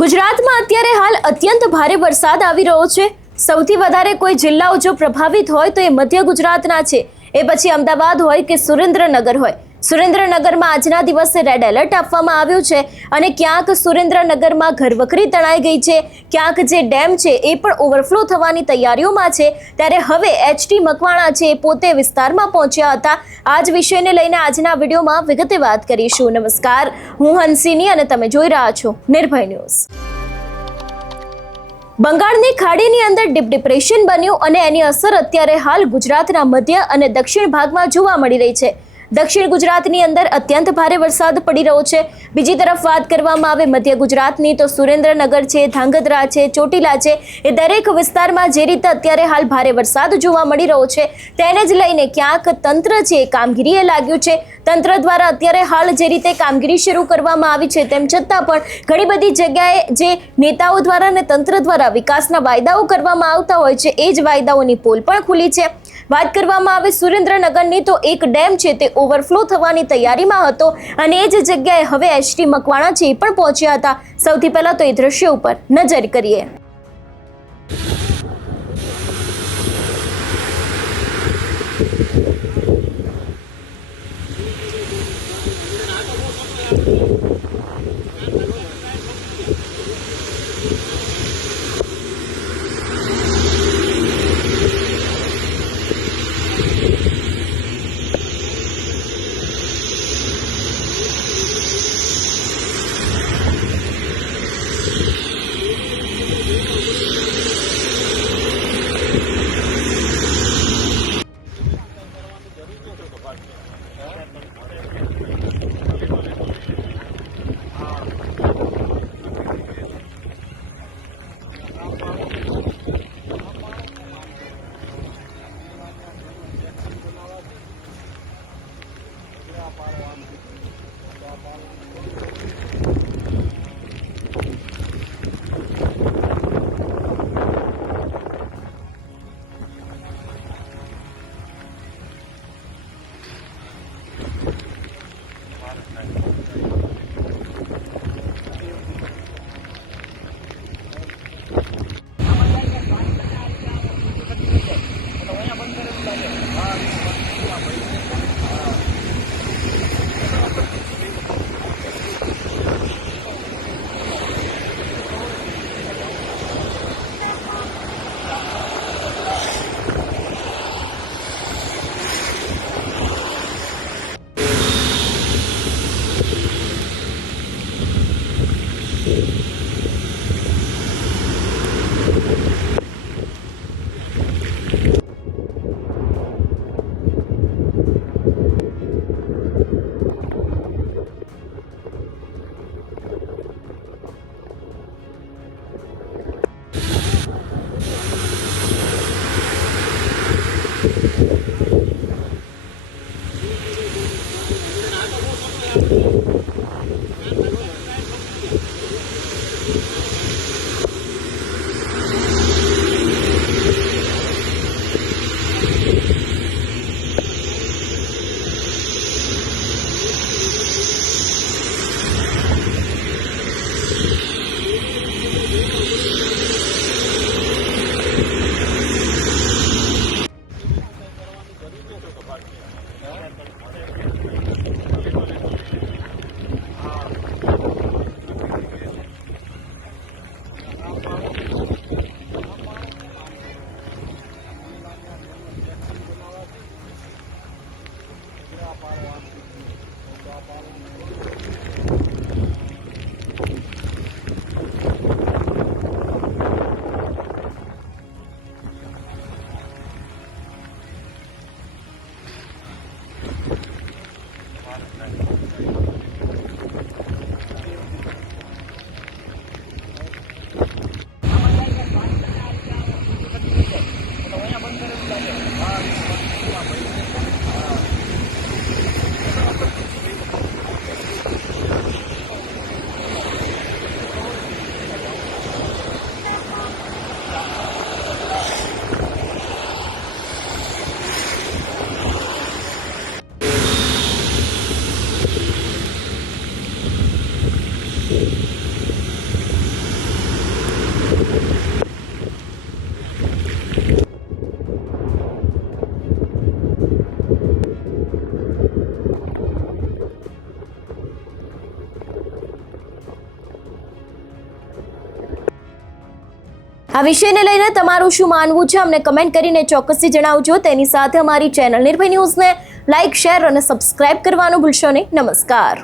ગુજરાતમાં અત્યારે હાલ અત્યંત ભારે વરસાદ આવી રહ્યો છે। સૌથી વધારે કોઈ જિલ્લાઓ જો પ્રભાવિત હોય તો એ મધ્ય ગુજરાતના છે। એ પછી અમદાવાદ હોય કે સુરેન્દ્રનગર હોય। સુરેન્દ્રનગરમાં આજના દિવસે રેડ એલર્ટ આપવામાં આવ્યું છે અને ક્યાંક સુરેન્દ્રનગરમાં ઘરવખરી તણાઈ ગઈ છે, ક્યાંક જે ડેમ છે એ પણ ઓવરફ્લો થવાની તૈયારીઓમાં છે। ત્યારે હવે એચટી મકવાણા છે એ પોતે વિસ્તારમાં પહોંચ્યા હતા। આ જ વિષયને લઈને આજના વિડીયોમાં વિગતે વાત કરીશું। નમસ્કાર, હું હંસિની અને તમે જોઈ રહ્યા છો નિર્ભય ન્યૂઝ। બંગાળની ખાડીની અંદર ડીપ ડિપ્રેશન બન્યું અને એની અસર અત્યારે હાલ ગુજરાતના મધ્ય અને દક્ષિણ ભાગમાં જોવા મળી રહી છે। દક્ષિણ ગુજરાતની અંદર અત્યંત ભારે વરસાદ પડી રહ્યો છે। બીજી તરફ વાત કરવામાં આવે મધ્ય ગુજરાતની તો સુરેન્દ્રનગર છે, ધાંગધ્રા છે, ચોટીલા છે, એ દરેક વિસ્તારમાં જે રીતે અત્યારે હાલ ભારે વરસાદ જોવા મળી રહ્યો છે તેને જ લઈને ક્યાંક તંત્ર છે એ કામગીરીએ લાગ્યું છે। તંત્ર દ્વારા અત્યારે હાલ જે રીતે કામગીરી શરૂ કરવામાં આવી છે તેમ છતાં પણ ઘણી બધી જગ્યાએ જે નેતાઓ દ્વારા અને તંત્ર દ્વારા વિકાસના વાયદાઓ કરવામાં આવતા હોય છે એ જ વાયદાઓની પોલ પણ ખુલી છે। વાત કરવામાં આવે સુરેન્દ્રનગરની તો એક ડેમ છે તે ઓવરફ્લો થવાની તૈયારીમાં હતો અને એ જ જગ્યાએ હવે એચટી મકવાણા છે એ પણ પહોંચ્યા હતા। સૌથી પહેલા તો એ દ્રશ્ય ઉપર નજર કરીએ। આ વિષયને લઈને તમારું શું માનવું છે અમને કમેન્ટ કરીને ચોક્કસથી જણાવજો. તેની સાથે અમારી ચેનલ નિર્ભય ન્યૂઝને લાઇક, શેર અને સબસ્ક્રાઇબ કરવાનું ભૂલશો નહીં. નમસ્કાર.